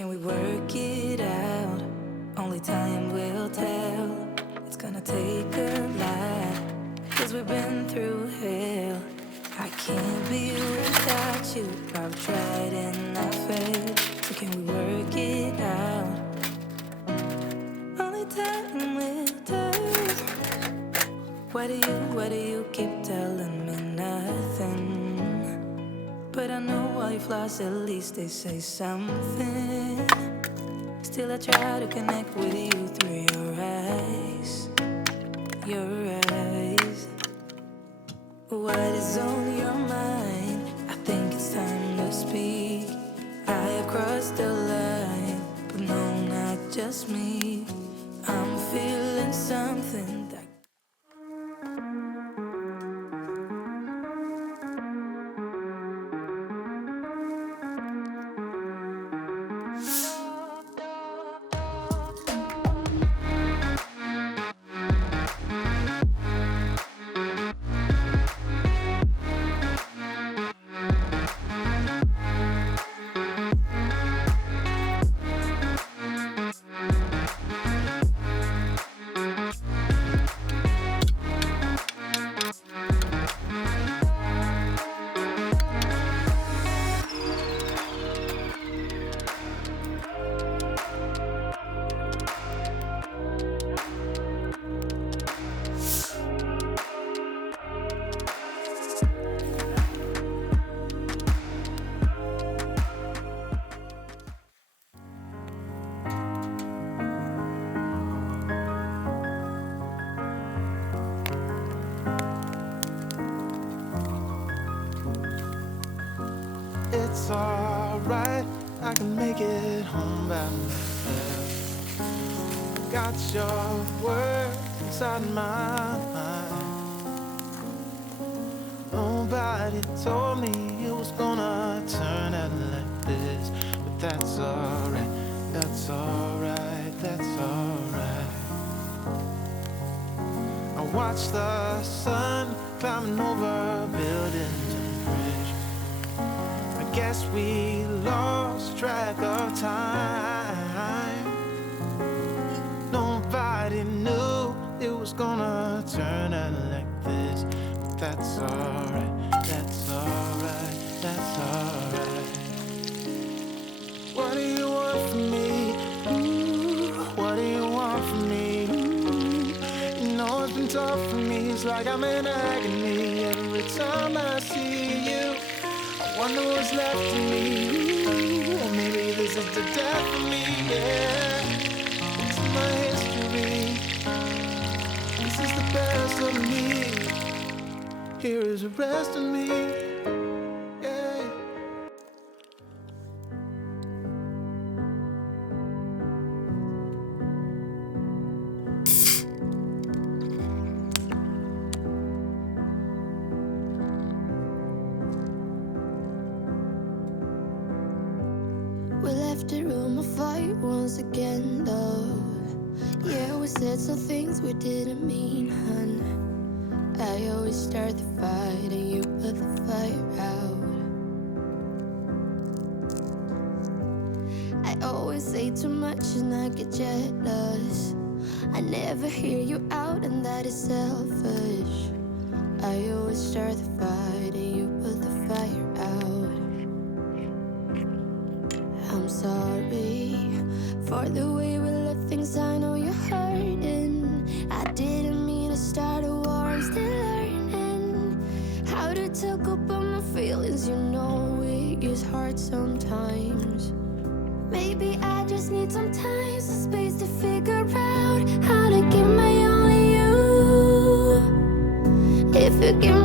can we work it out? Only time will tell. It's gonna take a lot, 'cause we've been through hell. I can't be without you. I've tried and I failed. So can we work it out? Only time will tell. Why do you keep telling me nothing? But I know all your flaws, at least they say something. Still I try to connect with you through your eyes. Your eyes. What is on your mind? I think it's time to speak. I have crossed the line, but no, not just me. I'm feeling something that it's alright, I can make it home by myself. Got your words inside my mind. Nobody told me it was gonna turn out like this, but that's alright, that's alright, that's alright. I watch the sun climbing over buildings and bridges. Guess we lost track of time. Nobody knew it was gonna turn out like this, but that's alright, that's alright, that's alright. What do you want from me? Ooh, what do you want from me? Ooh, you know it's been tough for me, it's like I'm in agony every time I see you. Wonder what's left of me. Ooh, maybe this is the death of me, yeah. It's my history. This is the best of me. Here is the rest of me, yeah. We left the room of fight once again, though. Yeah, we said some things we didn't mean, hun. I always start the fight and you put the fire out. I always say too much and I get jealous. I never hear you out and that is selfish. I always start the fight and you put the fire out. I'm sorry for the way we left things, I know you're hurting. I didn't mean to start a war, I'm still learning how to talk about my feelings. You know it is hard sometimes. Maybe I just need some time, some space to figure out how to give my all to you. If you give